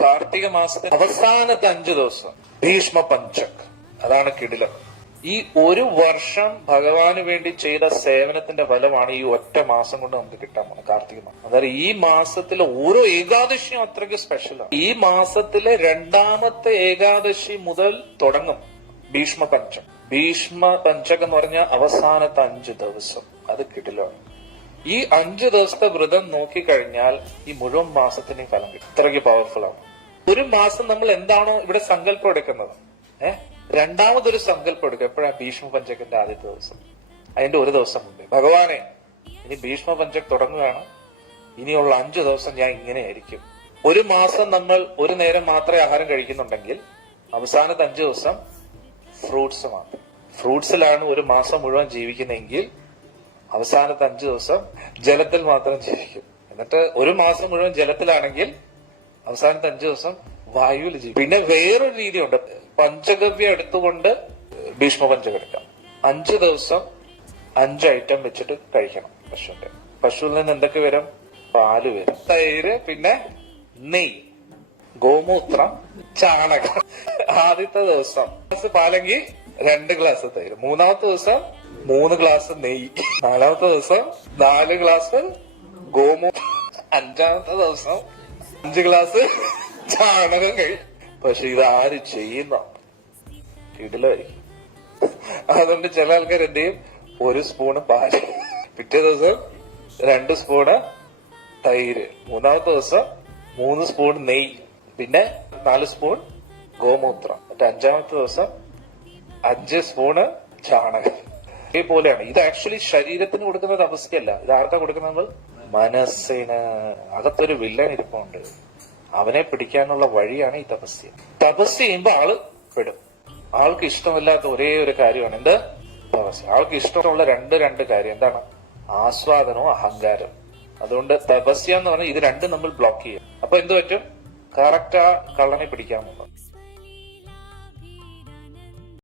കാർത്തിക മാസത്തെ അവസാനത്തെ അഞ്ചു ദിവസം ഭീഷ്മ പഞ്ചക്. അതാണ് കിടിലം. ഈ ഒരു വർഷം ഭഗവാന് വേണ്ടി ചെയ്ത സേവനത്തിന്റെ ഫലമാണ് ഈ ഒറ്റ മാസം കൊണ്ട് നമുക്ക് കിട്ടാൻ പോകുന്നത് കാർത്തിക മാസം. അതായത് ഈ മാസത്തിലെ ഓരോ ഏകാദശിയും അത്രയ്ക്ക് സ്പെഷ്യലാണ് ഈ മാസത്തിലെ രണ്ടാമത്തെ ഏകാദശി മുതൽ തുടങ്ങും ഭീഷ്മ പഞ്ചം ഭീഷ്മ പഞ്ചകം എന്ന് പറഞ്ഞ അവസാനത്തെ അഞ്ച് ദിവസം. അത് കിടിലാണ് ഈ അഞ്ചു ദിവസത്തെ വ്രതം നോക്കിക്കഴിഞ്ഞാൽ ഈ മുഴുവൻ മാസത്തിന് ഫലം കിട്ടും. ഇത്രയ്ക്ക് പവർഫുൾ ആവും ഒരു മാസം നമ്മൾ എന്താണോ ഇവിടെ സങ്കല്പം എടുക്കുന്നത്. ഏഹ് രണ്ടാമതൊരു സങ്കല്പം എടുക്കുക. എപ്പോഴാണ് ഭീഷ്മ പഞ്ചകന്റെ ആദ്യത്തെ ദിവസം. അതിന്റെ ഒരു ദിവസം മുമ്പേ. ഭഗവാനെ ഇനി ഭീഷ്മ പഞ്ചക് തുടങ്ങുകയാണ്. ഇനിയുള്ള അഞ്ചു ദിവസം ഞാൻ ഇങ്ങനെയായിരിക്കും. ഒരു മാസം നമ്മൾ ഒരു നേരം മാത്രമേ ആഹാരം കഴിക്കുന്നുണ്ടെങ്കിൽ അവസാനത്തെ അഞ്ചു ദിവസം ഫ്രൂട്ട്സ് മാത്രം. ഫ്രൂട്ട്സിലാണ് ഒരു മാസം മുഴുവൻ ജീവിക്കുന്നതെങ്കിൽ അവസാനത്തെ അഞ്ചു ദിവസം ജലത്തിൽ മാത്രം ജീവിക്കും. എന്നിട്ട് ഒരു മാസം മുഴുവൻ ജലത്തിലാണെങ്കിൽ അവസാനത്തെ അഞ്ചു ദിവസം വായുവിൽ ജീവിക്കും. പിന്നെ വേറൊരു രീതിയുണ്ട്. പഞ്ചഗവ്യം എടുത്തുകൊണ്ട് ഭീഷ്മ പഞ്ചം എടുക്കാം. അഞ്ചു ദിവസം അഞ്ച് ഐറ്റം വെച്ചിട്ട് കഴിക്കണം പശുവിന്റെ പശുവിൽ നിന്ന് എന്തൊക്കെ വരും? പാൽ വരും. തൈര് പിന്നെ നെയ് ഗോമൂത്രം ചാണകം. ആദ്യത്തെ ദിവസം ഗ്ലാസ് പാലെങ്കിൽ രണ്ട് ഗ്ലാസ് തൈര്. മൂന്നാമത്തെ ദിവസം മൂന്ന് ഗ്ലാസ് നെയ്യ്. നാലാമത്തെ ദിവസം നാല് ഗ്ലാസ് ഗോമൂ അഞ്ചാമത്തെ ദിവസം അഞ്ച് ഗ്ലാസ് ചാണകം കഴി പക്ഷെ ഇത് ആര് ചെയ്യുന്ന? ഇടലായി അതുകൊണ്ട് ചില ആൾക്കാർ എന്ത് ചെയ്യും? ഒരു സ്പൂണ് പാൽ. പിറ്റേ ദിവസം രണ്ട് സ്പൂണ് തൈര്. മൂന്നാമത്തെ ദിവസം മൂന്ന് സ്പൂൺ നെയ്യ്. പിന്നെ നാല് സ്പൂൺ ഗോമൂത്രം. മറ്റേ അഞ്ചാമത്തെ ദിവസം അഞ്ച് സ്പൂണ് ചാണകം. ഇതേപോലെയാണ്. ഇത് ആക്ച്വലി ശരീരത്തിന് കൊടുക്കുന്ന തപസ്യല്ല ഇത് ആർക്കാ കൊടുക്കുന്നത് നമ്മൾ? മനസ്സിന്. അകത്തൊരു വില്ലൻ ഇരിപ്പുണ്ട്. അവനെ പിടിക്കാനുള്ള വഴിയാണ് ഈ തപസ്യ. തപസ് ചെയ്യുമ്പോ ആൾ പെടും. ആൾക്ക് ഇഷ്ടമില്ലാത്ത ഒരേ ഒരു കാര്യമാണ്. എന്ത്? തപസ്യ. ആൾക്ക് ഇഷ്ടമുള്ള രണ്ട് രണ്ട് കാര്യം. എന്താണ്? ആസ്വാദനവും അഹങ്കാരം അതുകൊണ്ട് തപസ്യ എന്ന് പറഞ്ഞാൽ ഇത് രണ്ടും നമ്മൾ ബ്ലോക്ക് ചെയ്യും അപ്പൊ എന്ത് പറ്റും? കറക്റ്റ് ആ കള്ളനെ പോകും